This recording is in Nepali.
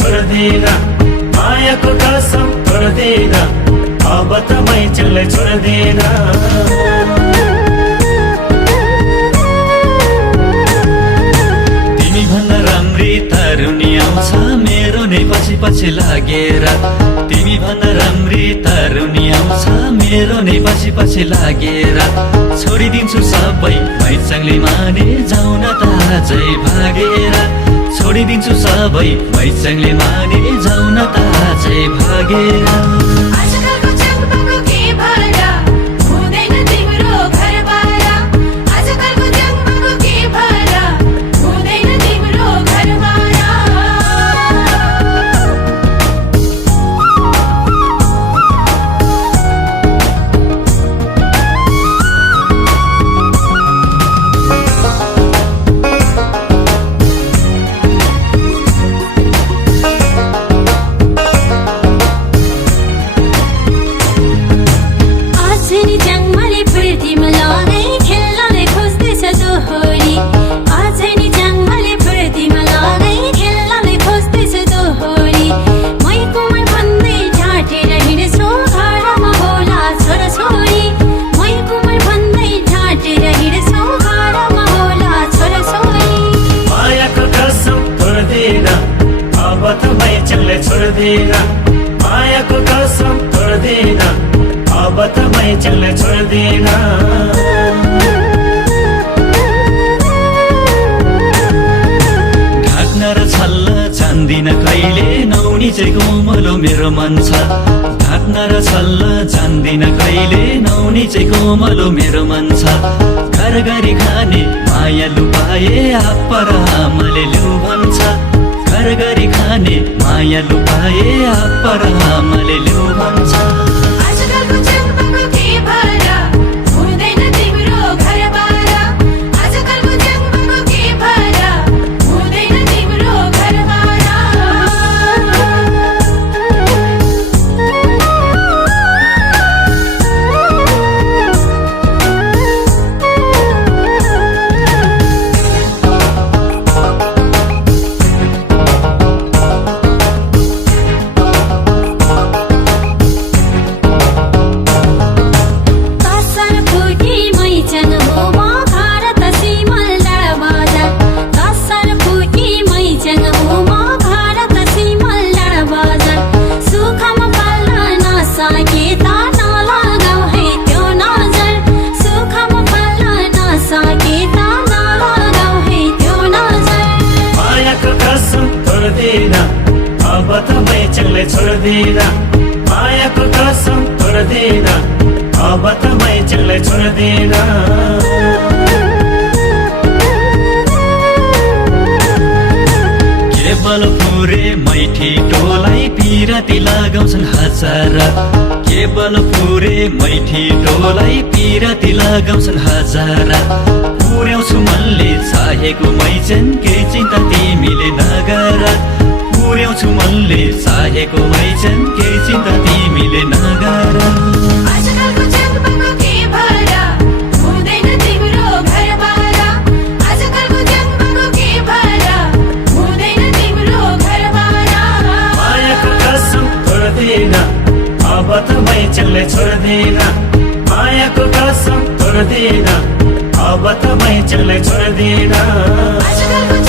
छोड्दिन मायाको कसम तोड्दिन अब त मै चल्लै छोड्दिन तिमी भन्दा राम्री तरुनी आउँछ मेरो नै पछि पछि लागेर तिमी भन्दा राम्री तरुनी आउँछ मेरो नै पछि पछि लागेर छोडिदिन्छु सबै मैचाङले माने जाउन त आजै भागेर छोडिदिन्छु सबै मैचाङले माने जाउन त आजै भागेर छोड्दिन मायाको कसम तोड्दिन अब त मै चल्लै छोड्दिन ढाक्न र छल्न जान्दिन कहिले नौनी चाहिँ कोमलो मेरो मन छ ढाक्न र छल्न जान्दिन कहिले नौनी चाहिँ कोमलो मेरो मन छ घर गरी खाने माया लुपाए आप्पर आमाले लु भन्छ घर गरी खाने माया लुपाए आप्पर आमाले लु भन्छ आजकलको जन्मको के भरा हुँदैन तिम्रो घरबार आजकलको जन्मको के भरा हुँदैन तिम्रो घरबार अब त मै चल्लै छोड्दिन मायाको कसम तोड्दिन अब त मै चल्लै छोड्दिन केवल पुरे मैठी टोलाई पिराती लगाउँछन् हजार केवल पुरे मैठी टोलाई पिराती लगाउँछन् हजार पुर्याउँछु मनले चाहेको मैचन के चिन्ता तिमीले नगर पुर्याउँछु मनले चाहेको मैचन के चिन्ता तिमीले नगर आजकलको जन्मको के भरा हुँदैन तिम्रो घरबार आजकलको जन्मको के भरा हुँदैन तिम्रो घरबार मायाको कसम तोड्दिन अब त मै चल्लै छोड्दिन मायाको कसम तोड्दिन अब त मै चल्लै छोड्दिन आजकलको